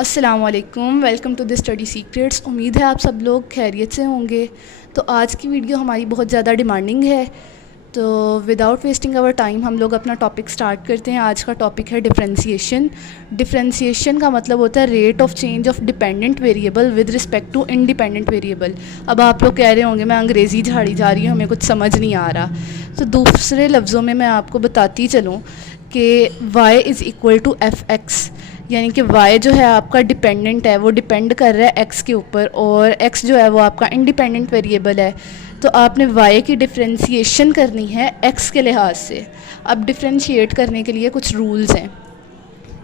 अस्सलामुअलैकुम, welcome to the study secrets. उम्मीद है आप सब लोग खैरियत से होंगे। तो आज की वीडियो हमारी बहुत ज़्यादा डिमांडिंग है, तो विदाउट वेस्टिंग आवर टाइम हम लोग अपना टॉपिक स्टार्ट करते हैं। आज का टॉपिक है डिफरेंशिएशन। डिफरेंशिएशन का मतलब होता है rate of change of dependent variable with respect to independent variable. अब आप लोग कह रहे होंगे मैं अंग्रेज़ी झाड़ी जा रही हूँ, हमें कुछ समझ नहीं आ रहा। तो दूसरे लफ्ज़ों में मैं आपको बताती चलूँ कि y is equal to F X, यानी कि y जो है आपका डिपेंडेंट है, वो डिपेंड कर रहा है x के ऊपर, और x जो है वो आपका इंडिपेंडेंट वेरिएबल है। तो आपने y की डिफरेंशिएशन करनी है x के लिहाज से। अब डिफरेंशिएट करने के लिए कुछ रूल्स हैं,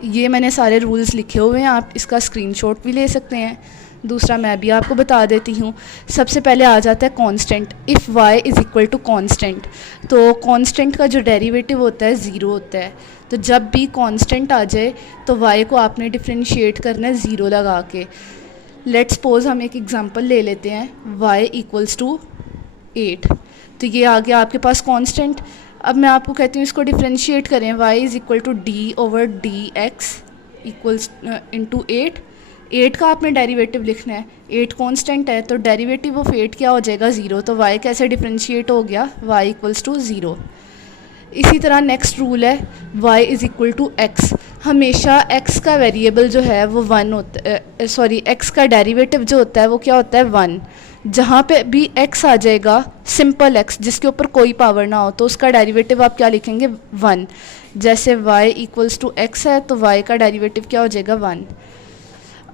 ये मैंने सारे रूल्स लिखे हुए हैं, आप इसका स्क्रीनशॉट भी ले सकते हैं। दूसरा मैं भी आपको बता देती हूँ। सबसे पहले आ जाता है constant. If y is equal to constant, तो कांस्टेंट का जो डेरिवेटिव होता है ज़ीरो होता है। तो जब भी कांस्टेंट आ जाए तो y को आपने डिफरेंशिएट करना है ज़ीरो लगा के। लेट्स सपोज हम एक एग्जांपल ले लेते हैं, y इक्वल्स टू 8। तो ये आ गया आपके पास कांस्टेंट। अब मैं आपको कहती हूँ इसको डिफरेंशिएट करें। y is equal to D over D X equals into 8 का आपने डेरिवेटिव लिखना है। 8 कांस्टेंट है तो डेरिवेटिव ऑफ 8 क्या हो जाएगा, ज़ीरो। तो y कैसे डिफरेंशिएट हो गया, y इक्वल्स टू ज़ीरो। इसी तरह नेक्स्ट रूल है y is equal to X. हमेशा x का वेरिएबल जो है वो वन होता है, सॉरी x का डेरिवेटिव जो होता है वो क्या होता है, वन। जहाँ पे भी x आ जाएगा, सिंपल x जिसके ऊपर कोई पावर ना हो, तो उसका डेरिवेटिव आप क्या लिखेंगे, वन। जैसे y इक्वल्स टू एक्स है तो y का डेरिवेटिव क्या हो जाएगा, वन।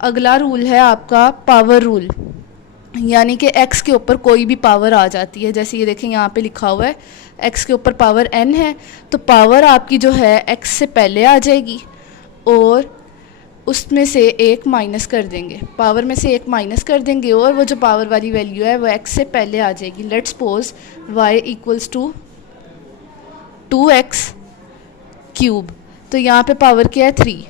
अगला रूल है आपका पावर रूल, यानी कि x के ऊपर कोई भी पावर आ जाती है। जैसे ये देखें यहाँ पे लिखा हुआ है x के ऊपर पावर n है, तो पावर आपकी जो है x से पहले आ जाएगी और उसमें से एक माइनस कर देंगे, पावर में से एक माइनस कर देंगे, और वो जो पावर वाली वैल्यू है वो x से पहले आ जाएगी। Let's suppose y equals to 2x cube, तो यहाँ पे पावर क्या है, 3।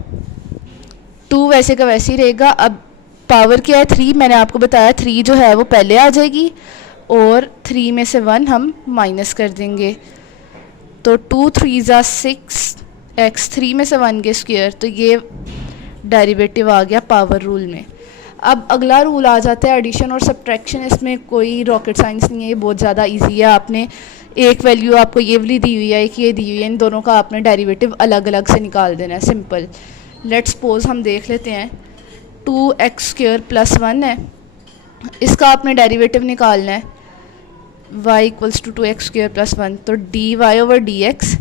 2 वैसे का वैसे ही रहेगा। अब पावर क्या है, 3। मैंने आपको बताया 3 जो है वो पहले आ जाएगी और 3 में से 1 हम माइनस कर देंगे। तो 2 3 ज़ा 6 x, 3 में से 1 के स्क्वायर, तो ये डेरिवेटिव आ गया पावर रूल में। अब अगला रूल आ जाता है एडिशन और सब्ट्रैक्शन। इसमें कोई रॉकेट साइंस नहीं है, ये बहुत ज़्यादा इजी है। आपने एक वैल्यू आपको ये वाली दी हुई है, एक ये दी हुई है, इन दोनों का आपने डेरिवेटिव अलग अलग से निकाल देना है, सिंपल। लेट्स सपोज हम देख लेते हैं 2x स्क्वायर प्लस 1 है, इसका आपने डेरिवेटिव निकालना है y equals to 2x square plus 1, तो D Y over D X.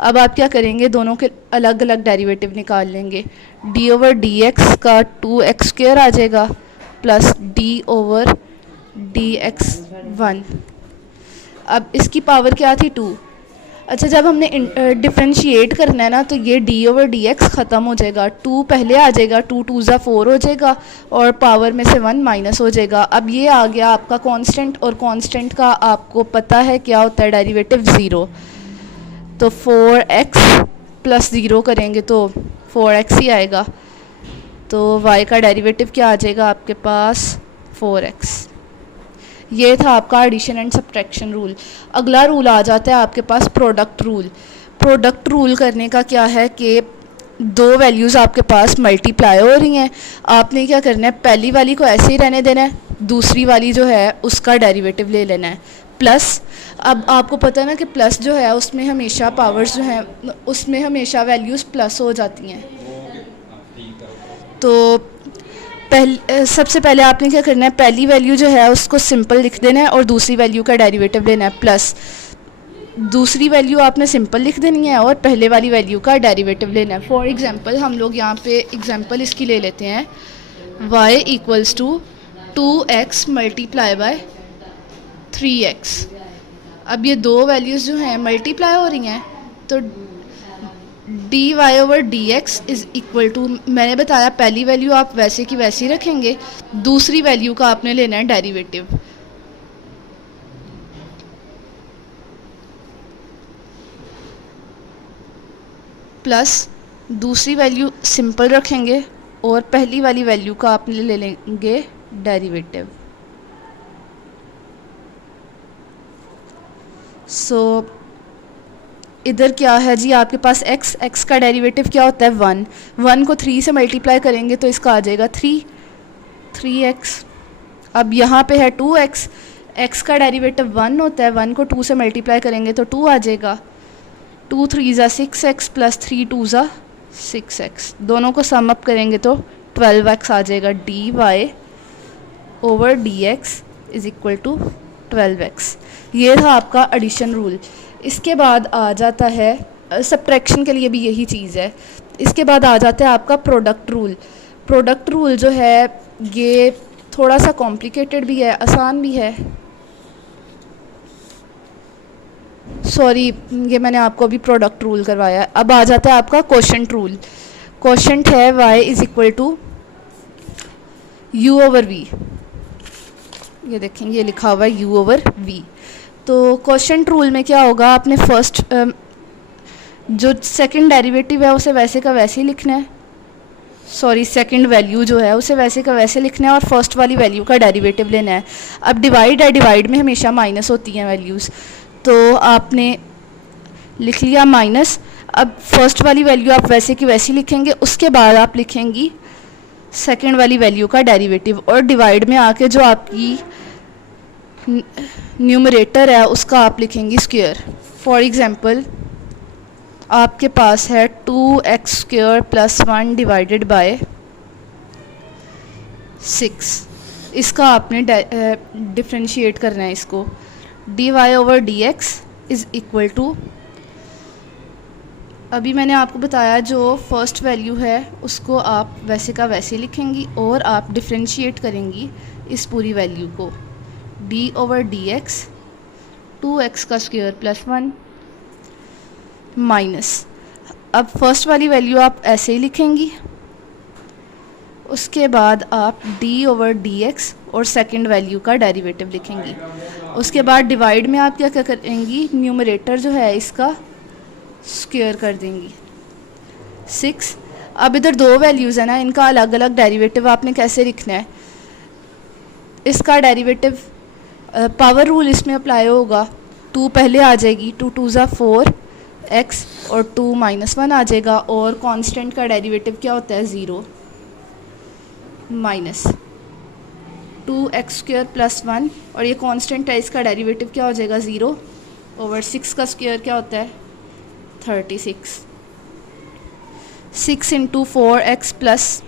अब आप क्या करेंगे, दोनों के अलग अलग डेरिवेटिव निकाल लेंगे। d ओवर डी एक्स का 2x स्क्वायर आ जाएगा plus d over D x 1। अब इसकी पावर क्या थी, 2। अच्छा, जब हमने डिफरेंशिएट करना है ना, तो ये d ओवर डी एक्स ख़त्म हो जाएगा, 2 पहले आ जाएगा, 2 2 ज़ा 4 हो जाएगा और पावर में से 1 माइनस हो जाएगा। अब ये आ गया आपका कांस्टेंट, और कांस्टेंट का आपको पता है क्या होता है डेरिवेटिव, ज़ीरो। तो 4x प्लस ज़ीरो करेंगे तो 4x ही आएगा, तो y का डेरिवेटिव क्या आ जाएगा आपके पास, 4x। ये था आपका एडिशन एंड सब्ट्रैक्शन रूल। अगला रूल आ जाता है आपके पास प्रोडक्ट रूल। प्रोडक्ट रूल करने का क्या है कि दो वैल्यूज़ आपके पास मल्टीप्लाई हो रही हैं, आपने क्या करना है, पहली वाली को ऐसे ही रहने देना है, दूसरी वाली जो है उसका डेरिवेटिव ले लेना है, प्लस। अब आपको पता है ना कि प्लस जो है उसमें हमेशा पावर्स जो हैं उसमें हमेशा वैल्यूज़ प्लस हो जाती हैं। तो सबसे पहले आपने क्या करना है, पहली वैल्यू जो है उसको सिंपल लिख देना है और दूसरी वैल्यू का डेरिवेटिव लेना है, प्लस। दूसरी वैल्यू आपने सिंपल लिख देनी है और पहले वाली वैल्यू का डेरिवेटिव लेना है। फॉर एग्जांपल हम लोग यहाँ पे एग्जांपल इसकी ले लेते हैं, y equals to 2x multiply by 3x। अब ये दो वैल्यूज़ जो हैं मल्टीप्लाई हो रही हैं, तो D Y over D X is equal to, मैंने बताया पहली वैल्यू आप वैसे की वैसी रखेंगे, दूसरी वैल्यू का आपने लेना है डेरिवेटिव। प्लस दूसरी वैल्यू सिंपल रखेंगे और पहली वाली वैल्यू का आपने ले लेंगे डेरिवेटिव। सो इधर क्या है जी, आपके पास x, x का डेरिवेटिव क्या होता है 1, 1 को 3 से मल्टीप्लाई करेंगे तो इसका आ जाएगा 3x। अब यहाँ पे है 2x, x का डेरिवेटिव 1 होता है, 1 को 2 से मल्टीप्लाई करेंगे तो 2 आ जाएगा, 2 3 ज़ा 6x प्लस 3 2 ज़ा 6x, दोनों को सम अप करेंगे तो 12x आ जाएगा। dy over dx is equal to 12x। ये था आपका एडिशन रूल। इसके बाद आ जाता है सब्ट्रैक्शन के लिए भी यही चीज़ है। इसके बाद आ जाता है आपका प्रोडक्ट रूल। प्रोडक्ट रूल जो है ये थोड़ा सा कॉम्प्लिकेटेड भी है, आसान भी है। सॉरी, ये मैंने आपको अभी प्रोडक्ट रूल करवाया है। अब आ जाता है आपका क्वोशंट रूल। क्वोशंट है y is equal to u over v। ये देखेंगे ये लिखा हुआ है u ओवर v। तो क्वोशंट रूल में क्या होगा, आपने फर्स्ट जो सेकंड डेरिवेटिव है उसे वैसे का वैसे ही लिखना है, सॉरी सेकंड वैल्यू जो है उसे वैसे का वैसे लिखना है और फर्स्ट वाली वैल्यू का डेरिवेटिव लेना है। अब डिवाइड है, डिवाइड में हमेशा माइनस होती हैं वैल्यूज़, तो आपने लिख लिया माइनस। अब फर्स्ट वाली वैल्यू आप वैसे की वैसी लिखेंगे, उसके बाद आप लिखेंगी सेकंड वाली वैल्यू का डेरिवेटिव, और डिवाइड में आके जो आपकी न्यूमरेटर है उसका आप लिखेंगी स्क्वायर। फॉर एग्जांपल आपके पास है 2x square plus 1 divided by 6। इसका आपने डिफ्रेंशिएट करना है इसको। dy over dx is equal to, अभी मैंने आपको बताया जो फर्स्ट वैल्यू है उसको आप वैसे का वैसे लिखेंगी और आप डिफ्रेंशिएट करेंगी इस पूरी वैल्यू को। d ओवर dx 2x का स्क्वायर प्लस 1 माइनस, अब फर्स्ट वाली वैल्यू आप ऐसे ही लिखेंगी, उसके बाद आप d ओवर dx और सेकंड वैल्यू का डेरिवेटिव लिखेंगी। उसके बाद डिवाइड में आप क्या क्या करेंगी, न्यूमरेटर जो है इसका स्क्वायर कर देंगी 6। अब इधर दो वैल्यूज़ है ना, इनका अलग अलग डेरिवेटिव आपने कैसे लिखना है। इसका डेरिवेटिव पावर रूल इसमें अप्लाई होगा, 2 पहले आ जाएगी, 2 2 ज़ा 4x और 2 माइनस 1 आ जाएगा, और कांस्टेंट का डेरिवेटिव क्या होता है 0 माइनस 2x स्क्वायर प्लस 1, और ये कांस्टेंट है इसका डेरिवेटिव क्या हो जाएगा 0 ओवर 6 का स्क्वायर क्या होता है 36। 6 इंटू 4x प्लस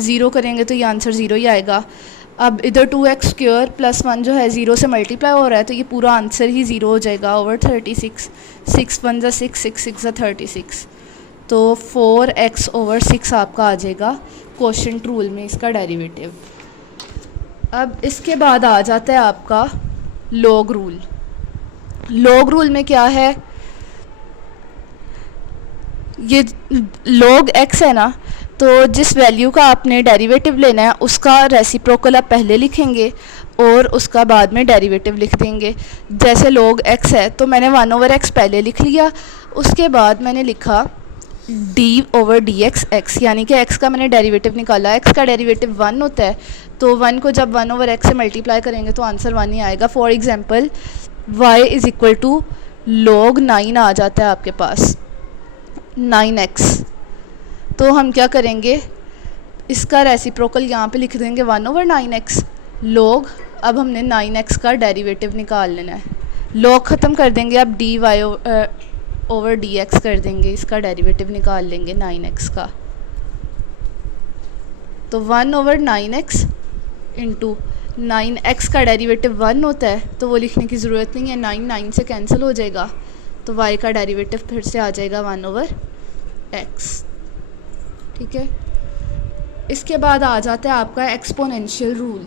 0 करेंगे तो ये आंसर 0 ही आएगा। अब इधर 2x स्क्वायर प्लस 1 जो है 0 से मल्टीप्लाई हो रहा है तो ये पूरा आंसर ही 0 हो जाएगा ओवर 36। 6 1 ज़ा 6, 6 6 ज़ा 36, तो 4x ओवर 6 आपका आ जाएगा क्वोशंट रूल में इसका डेरिवेटिव। अब इसके बाद आ जाता है आपका लॉग रूल। लॉग रूल में क्या है, ये log x है ना, तो जिस वैल्यू का आपने डेरिवेटिव लेना है उसका रेसिप्रोकल आप पहले लिखेंगे और उसका बाद में डेरिवेटिव लिख देंगे। जैसे log x है तो मैंने 1 ओवर x पहले लिख लिया, उसके बाद मैंने लिखा d ओवर dx x, यानी कि x का मैंने डेरिवेटिव निकाला। x का डेरिवेटिव 1 होता है, तो 1 को जब 1 ओवर x से मल्टीप्लाई करेंगे तो आंसर 1 ही आएगा। For example y is equal to log 9 आ जाता है आपके पास 9x, तो हम क्या करेंगे, इसका रेसिप्रोकल यहाँ पे लिख देंगे 1 ओवर 9x log। अब हमने 9x का डेरिवेटिव निकाल लेना है, log ख़त्म कर देंगे, अब dy ओवर dx कर देंगे, इसका डेरिवेटिव निकाल लेंगे 9x का। तो 1 ओवर 9x इंटू 9x का डेरिवेटिव 1 होता है तो वो लिखने की ज़रूरत नहीं है, 9 से कैंसिल हो जाएगा, तो y का डेरिवेटिव फिर से आ जाएगा 1 ओवर x। ठीक है, इसके बाद आ जाता है आपका एक्सपोनेंशियल रूल।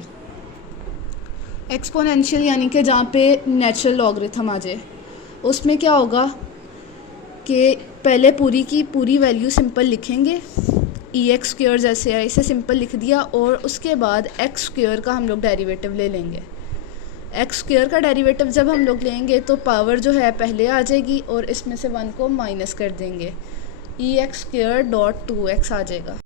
एक्सपोनेंशियल यानी कि जहाँ पे नेचुरल लॉगरिथम आ जाए, उसमें क्या होगा कि पहले पूरी की पूरी वैल्यू सिंपल लिखेंगे, एक्स स्क्वायर जैसे है इसे सिंपल लिख दिया, और उसके बाद एक्स स्क्वायर का हम लोग डेरिवेटिव ले लेंगे। एक्स स्क्वायर का डेरिवेटिव जब हम लोग लेंगे तो पावर जो है पहले आ जाएगी और इसमें से 1 को माइनस कर देंगे, एक्स स्क्वायर डॉट 2x आ जाएगा।